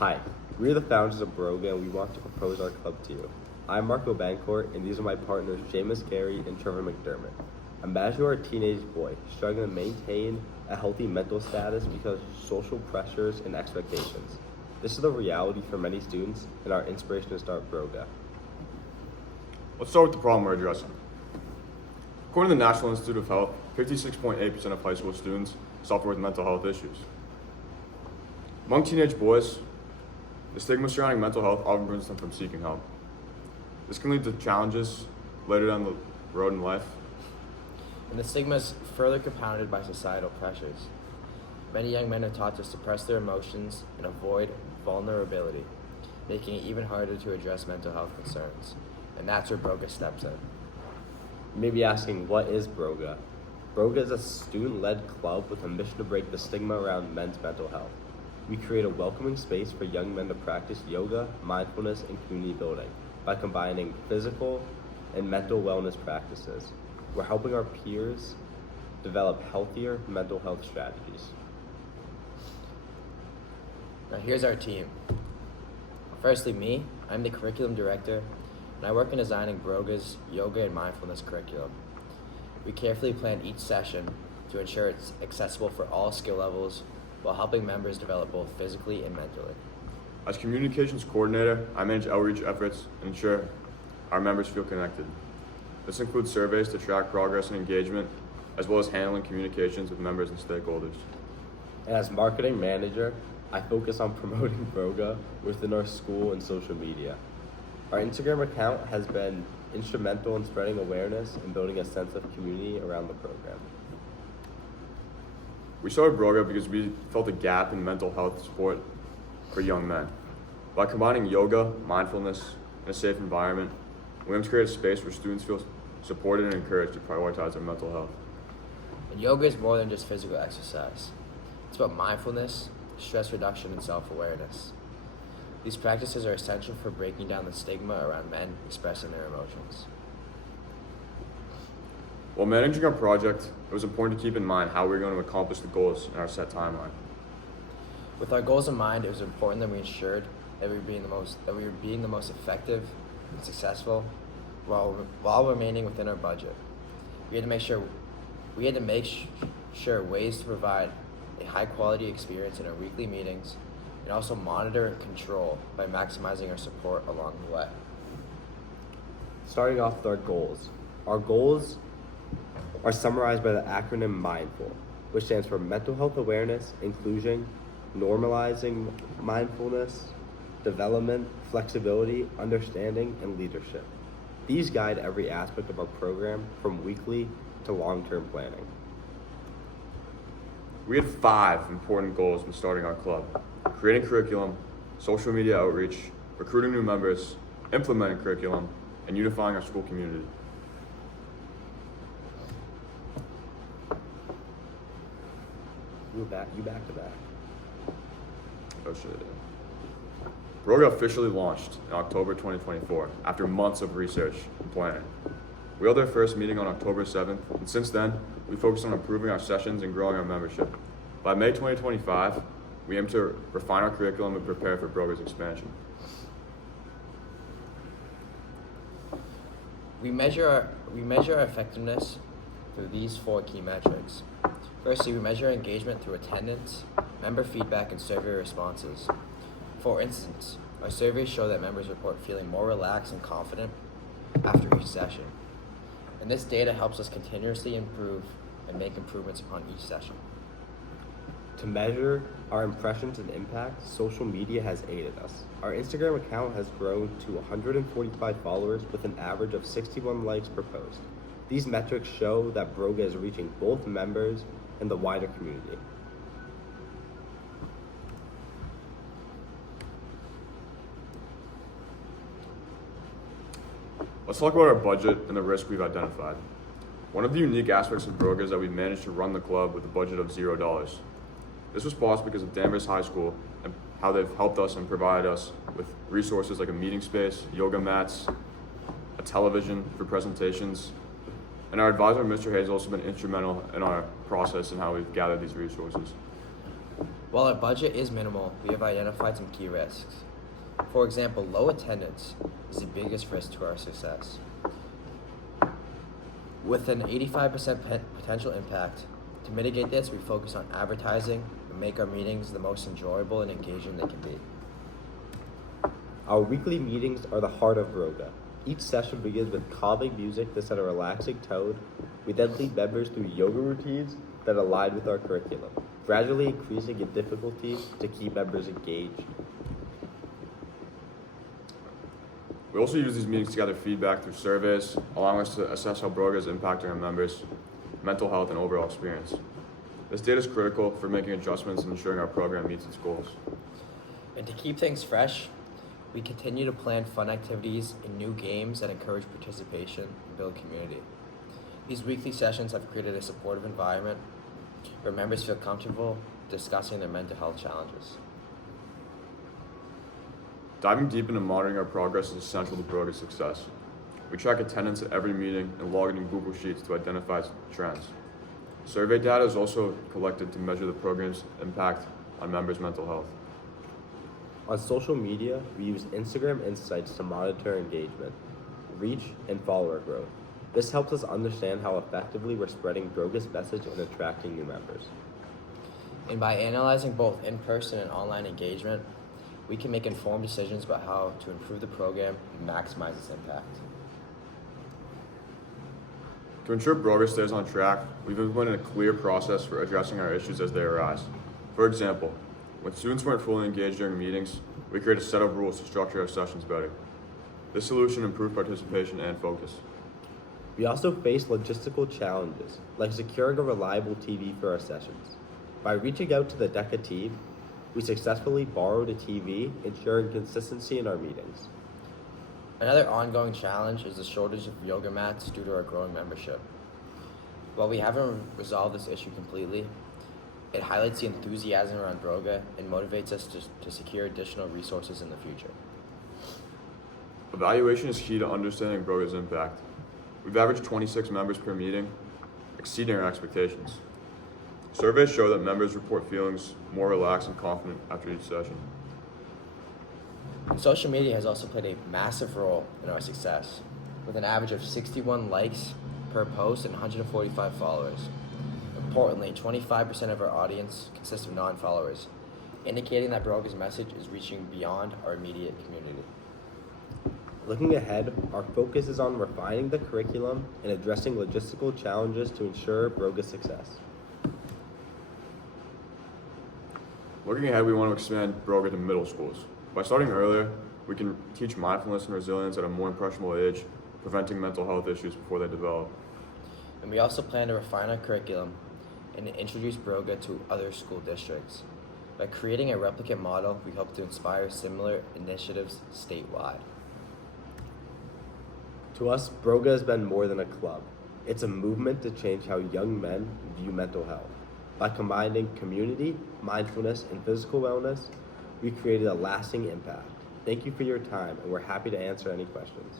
Hi, we are the founders of BROGA and we want to propose our club to you. I'm Marco Bancourt and these are my partners Jameis Gary and Trevor McDermott. Imagine you're a teenage boy struggling to maintain a healthy mental status because of social pressures and expectations. This is the reality for many students and our inspiration to start BROGA. Let's start with the problem we're addressing. According to the National Institute of Health, 56.8% of high school students suffer with mental health issues. Among teenage boys, the stigma surrounding mental health often prevents them from seeking help. This can lead to challenges later down the road in life. And the stigma is further compounded by societal pressures. Many young men are taught to suppress their emotions and avoid vulnerability, making it even harder to address mental health concerns. And that's where BROGA steps in. You may be asking, what is BROGA? BROGA is a student-led club with a mission to break the stigma around men's mental health. We create a welcoming space for young men to practice yoga, mindfulness, and community building by combining physical and mental wellness practices. We're helping our peers develop healthier mental health strategies. Now here's our team. Firstly, me, I'm the curriculum director, and I work in designing BROGA's yoga and mindfulness curriculum. We carefully plan each session to ensure it's accessible for all skill levels while helping members develop both physically and mentally. As communications coordinator, I manage outreach efforts and ensure our members feel connected. This includes surveys to track progress and engagement, as well as handling communications with members and stakeholders. And as marketing manager, I focus on promoting BROGA within our school and social media. Our Instagram account has been instrumental in spreading awareness and building a sense of community around the program. We started BROGA because we felt a gap in mental health support for young men. By combining yoga, mindfulness, and a safe environment, we aim to create a space where students feel supported and encouraged to prioritize their mental health. And yoga is more than just physical exercise. It's about mindfulness, stress reduction, and self-awareness. These practices are essential for breaking down the stigma around men expressing their emotions. While managing our project, it was important to keep in mind how we were going to accomplish the goals in our set timeline. With our goals in mind, it was important that we ensured that we were being the most effective and successful while remaining within our budget. We had to make sure ways to provide a high quality experience in our weekly meetings and also monitor and control by maximizing our support along the way. Starting off with our goals. Our goals are summarized by the acronym MINDFUL, which stands for Mental Health Awareness, Inclusion, Normalizing Mindfulness, Development, Flexibility, Understanding, and Leadership. These guide every aspect of our program from weekly to long-term planning. We had 5 important goals when starting our club: creating curriculum, social media outreach, recruiting new members, implementing curriculum, and unifying our school community. You back to back. Oh shit. BROGA officially launched in October 2024 after months of research and planning. We held our first meeting on October 7th, and since then, we focused on improving our sessions and growing our membership. By May 2025, we aim to refine our curriculum and prepare for BROGA's expansion. We measure our effectiveness through these 4 key metrics. Firstly, we measure engagement through attendance, member feedback, and survey responses. For instance, our surveys show that members report feeling more relaxed and confident after each session. And this data helps us continuously improve and make improvements upon each session. To measure our impressions and impact, social media has aided us. Our Instagram account has grown to 145 followers with an average of 61 likes per post. These metrics show that BROGA is reaching both members and the wider community. Let's talk about our budget and the risk we've identified. One of the unique aspects of BROGA is that we've managed to run the club with a budget of $0. This was possible because of Danvers High School and how they've helped us and provided us with resources like a meeting space, yoga mats, a television for presentations, and our advisor, Mr. Hayes, has also been instrumental in our process and how we've gathered these resources. While our budget is minimal, we have identified some key risks. For example, low attendance is the biggest risk to our success. With an 85% potential impact, to mitigate this, we focus on advertising and make our meetings the most enjoyable and engaging they can be. Our weekly meetings are the heart of BROGA. Each session begins with calming music to set a relaxing tone. We then lead members through yoga routines that align with our curriculum, gradually increasing in difficulty to keep members engaged. We also use these meetings to gather feedback through surveys, allowing us to assess how BROGA is impacting our members' mental health and overall experience. This data is critical for making adjustments and ensuring our program meets its goals. And to keep things fresh, we continue to plan fun activities and new games that encourage participation and build community. These weekly sessions have created a supportive environment where members feel comfortable discussing their mental health challenges. Diving deep into monitoring our progress is essential to BROGA's success. We track attendance at every meeting and log it in Google Sheets to identify trends. Survey data is also collected to measure the program's impact on members' mental health. On social media, we use Instagram Insights to monitor engagement, reach, and follower growth. This helps us understand how effectively we're spreading BROGA's message and attracting new members. And by analyzing both in-person and online engagement, we can make informed decisions about how to improve the program and maximize its impact. To ensure BROGA stays on track, we've implemented a clear process for addressing our issues as they arise. For example, when students weren't fully engaged during meetings, we created a set of rules to structure our sessions better. This solution improved participation and focus. We also face logistical challenges, like securing a reliable TV for our sessions. By reaching out to the DECA team, we successfully borrowed a TV, ensuring consistency in our meetings. Another ongoing challenge is the shortage of yoga mats due to our growing membership. While we haven't resolved this issue completely, it highlights the enthusiasm around BROGA and motivates us to secure additional resources in the future. Evaluation is key to understanding BROGA's impact. We've averaged 26 members per meeting, exceeding our expectations. Surveys show that members report feelings more relaxed and confident after each session. Social media has also played a massive role in our success, with an average of 61 likes per post and 145 followers. Importantly, 25% of our audience consists of non-followers, indicating that BROGA's message is reaching beyond our immediate community. Looking ahead, our focus is on refining the curriculum and addressing logistical challenges to ensure BROGA's success. Looking ahead, we want to expand BROGA to middle schools. By starting earlier, we can teach mindfulness and resilience at a more impressionable age, preventing mental health issues before they develop. And we also plan to refine our curriculum and introduce BROGA to other school districts. By creating a replicate model, we hope to inspire similar initiatives statewide. To us, BROGA has been more than a club. It's a movement to change how young men view mental health. By combining community, mindfulness, and physical wellness, we've created a lasting impact. Thank you for your time, and we're happy to answer any questions.